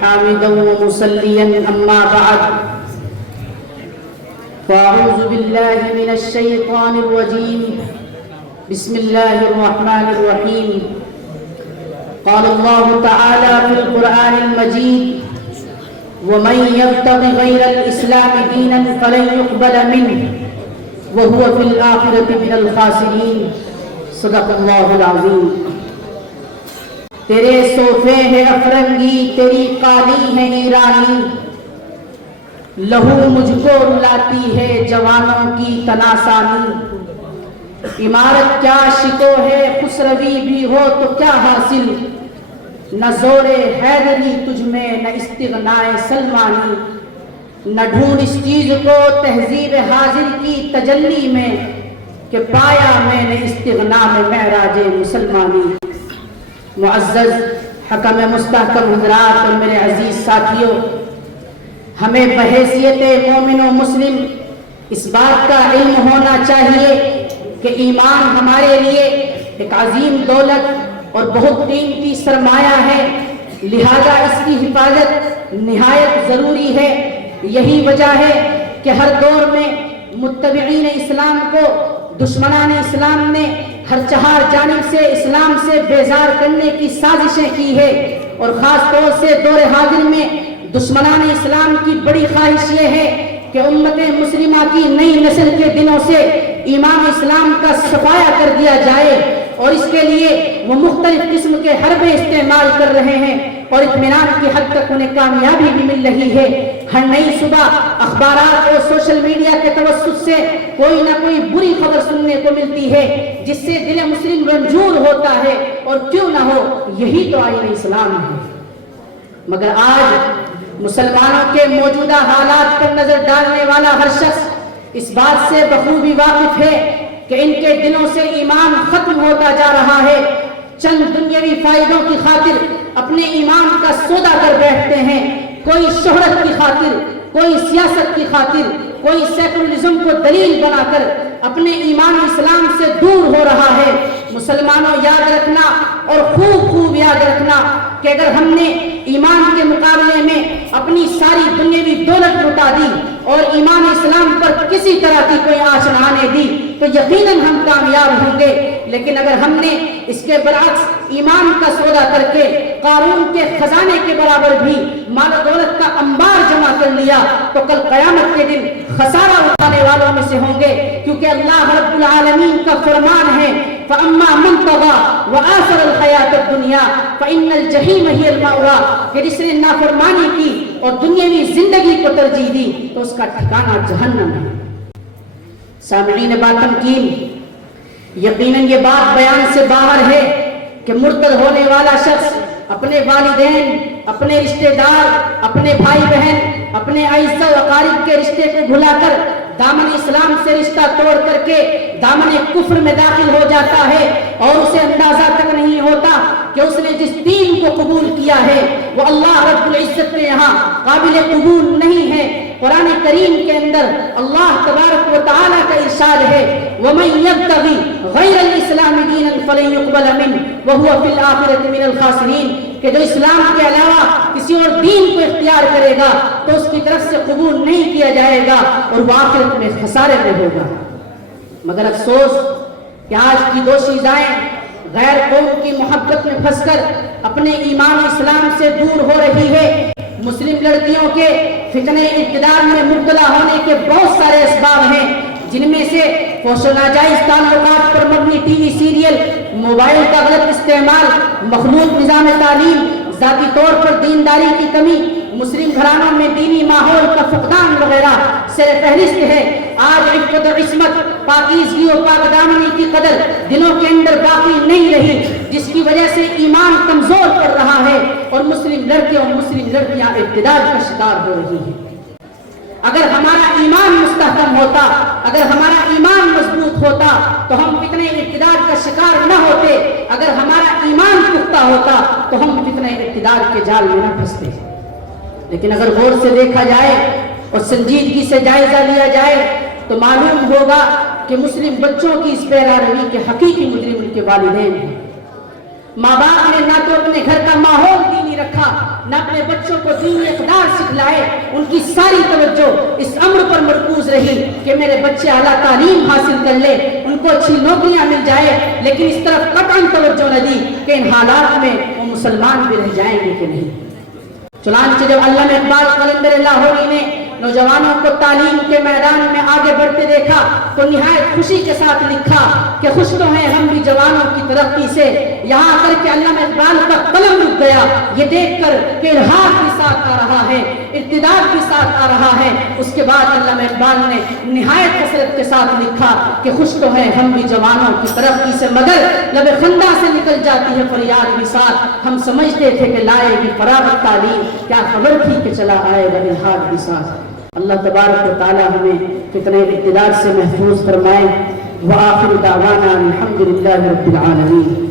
حامدا ومصليا أما بعد فأعوذ بالله من الشيطان الرجيم بسم الله الرحمن الرحيم قال الله تعالى في القرآن المجيد ومن يبتغ غير الإسلام دينا فلن يقبل منه وهو في الآخرة من الخاسرين صدق الله العظيم تیرے صوفے ہے افرنگی تیری قالی ہے ایرانی لہو مجھ کو رلاتی ہے جوانوں کی تناسانی عمارت کیا شکو ہے خسروی بھی ہو تو کیا حاصل نہ زور حیدری تجھ میں نہ استغنائے سلمانی نہ ڈھونڈ اس چیز کو تہذیب حاضر کی تجلی میں کہ پایا میں نے استغنا میں معراج مسلمانی معزز حکم مستحکم حضرات اور میرے عزیز ساتھیوں، ہمیں بحیثیت مومن و مسلم اس بات کا علم ہونا چاہیے کہ ایمان ہمارے لیے ایک عظیم دولت اور بہت قیمتی سرمایہ ہے، لہذا اس کی حفاظت نہایت ضروری ہے۔ یہی وجہ ہے کہ ہر دور میں متبعین اسلام کو دشمنان اسلام نے ہر چہار جانب سے اسلام سے بیزار کرنے کی سازشیں کی ہے، اور خاص طور سے دور حاضر میں دشمنان اسلام کی بڑی خواہش یہ ہے کہ امت مسلمہ کی نئی نسل کے دنوں سے ایمان اسلام کا صفایا کر دیا جائے، اور اس کے لیے وہ مختلف قسم کے حربے استعمال کر رہے ہیں، اور اطمینان کی حد تک انہیں کامیابی بھی مل رہی ہے۔ ہر نئی صبح اخبارات اور سوشل میڈیا کے توسط سے کوئی نہ کوئی بری خبر سننے کو ملتی ہے جس سے دل مسلم رنجور ہوتا ہے، اور کیوں نہ ہو، یہی تو آئین اسلام ہے۔ مگر آج مسلمانوں کے موجودہ حالات پر نظر ڈالنے والا ہر شخص اس بات سے بخوبی واقف ہے کہ ان کے دلوں سے ایمان ختم ہوتا جا رہا ہے۔ چند دنیاوی فائدوں کی خاطر اپنے ایمان کا سودا کر بیٹھتے ہیں، کوئی شہرت کی خاطر، کوئی سیاست کی خاطر، کوئی سیکولرزم کو دلیل بنا کر اپنے ایمان اسلام سے دور ہو رہا ہے۔ مسلمانوں یاد رکھنا اور خوب یاد رکھنا کہ اگر ہم نے ایمان کے مقابلے میں اپنی ساری دنیاوی دولت لٹا دی اور ایمان اسلام پر کسی طرح کی کوئی آنچ نہ آنے دی تو یقیناً ہم کامیاب ہوں گے، لیکن اگر ہم نے اس کے برعکس ایمان کا سودا کر کے قارون کے خزانے کے برابر بھی مال و دولت کا انبار جمع کر لیا تو کل قیامت کے دن خسارہ اٹھانے والوں میں سے ہوں گے، کیونکہ اللہ رب العالمین کا فرمان ہے فَأَمَّا مَنْ طَغَىٰ وَآثَرَ الْحَيَاةَ الدُّنْيَا فَإِنَّ الْجَحِيمَ هِيَ الْمَأْوَىٰ، کہ جس نے نافرمانی کی اور دنیاوی زندگی کو ترجیح دی تو اس کا ٹھکانہ جہنم ہے۔ سامعین باطمکین، یقیناً یہ بات بیان سے باہر ہے کہ مرتد ہونے والا شخص اپنے والدین، اپنے رشتہ دار، اپنے بھائی بہن، اپنے اعزاء و اقارب کے رشتے کو بھلا کر دامن اسلام سے رشتہ توڑ کر کے دامن کفر میں داخل ہو جاتا ہے، اور اسے اندازہ تک نہیں ہوتا کہ اس نے جس دین کو قبول کیا ہے وہ اللہ رب العزت نے یہاں قابل قبول نہیں ہے۔ قرآن کریم کے اندر اللہ تبارک و تعالیٰ کا ارشاد ہے وَمَن يَبْتَغِ غَيْرَ الْإِسْلَامِ دِينًا فَلَن يُقْبَلَ مِنْهُ وَهُوَ فِي الْآخِرَةِ مِنَ الْخَاسِرِينَ، کہ جو اسلام کے علاوہ کسی اور دین کو اختیار کرے گا تو اس کی طرف سے قبول نہیں کیا جائے گا اور وہ آخرت میں خسارے میں ہوگا۔ مگر افسوس کہ آج کی دوشیزائیں غیر قوم کی محبت میں پھنس کر اپنے ایمان اسلام سے دور ہو رہی ہے۔ مسلم لڑکیوں کے فتنہ ابتداء میں مبتلا ہونے کے بہت سارے اسباب ہیں، جن میں سے فحش و ناجائز تعلقات پر مبنی ٹی وی سیریل، موبائل کا غلط استعمال، مخلوط نظام تعلیم، ذاتی طور پر دینداری کی کمی، مسلم گھرانوں میں دینی ماحول کا فقدان وغیرہ سر فہرست ہے۔ آج عفت و عصمت، پاکیزگی و پاک دامنی کی قدر دلوں کے اندر باقی نہیں رہی، جس کی وجہ سے ایمان کمزور پڑ رہا ہے اور مسلم لڑکے اور مسلم لڑکیاں ابتداء کا شکار ہو رہی ہیں۔ اگر ہمارا ایمان مستحکم ہوتا، اگر ہمارا ایمان مضبوط ہوتا تو ہم فتنہ ابتداء کا شکار نہ ہوتے، اگر ہمارا ایمان پختہ ہوتا تو ہم فتنہ ابتداء کے جال میں نہ پھنستے۔ لیکن اگر غور سے دیکھا جائے اور سنجیدگی سے جائزہ لیا جائے تو معلوم ہوگا کہ مسلم بچوں کی اس پیرا روی کے حقیقی مجرم ان کے والدین ہیں۔ ماں باپ نے نہ تو اپنے گھر کا ماحول دینی رکھا، نہ اپنے اپنے بچوں کو دینی اقدار سکھلائے، ان کی ساری توجہ اس امر پر مرکوز رہی کہ میرے بچے اعلیٰ تعلیم حاصل کر لے، ان کو اچھی نوکریاں مل جائے، لیکن اس طرف قطعاً توجہ نہ دی کہ ان حالات میں وہ مسلمان بھی رہ جائیں گے کہ نہیں۔ چنانچہ جب علامہ اقبال قلندر لاہوری نے نوجوانوں کو تعلیم کے میدان میں آگے بڑھتے دیکھا تو نہایت خوشی کے ساتھ لکھا کہ خوش تو ہیں ہم بھی جوانوں کی ترقی سے، یہاں کر کے علامہ اقبال کا قلم رک گیا یہ دیکھ کر کہ الحاق بھی ساتھ آ رہا ہے، ارتداد بھی ساتھ آ رہا ہے۔ اس کے بعد علامہ اقبال نے نہایت حسرت کے ساتھ لکھا کہ خوش تو ہیں ہم بھی جوانوں کی ترقی سے، مگر لب خندہ سے نکل جاتی ہے فریاد بھی ساتھ، ہم سمجھتے تھے کہ لائے گی فراغت تعلیم، کیا خبر تھی کہ چلا آئے گا الحاق بھی ساتھ۔ اللہ تبارک و تعالی ہمیں فتنہ ارتداد سے محفوظ فرمائے۔ وآخر دعوانا الحمدللہ رب العالمین۔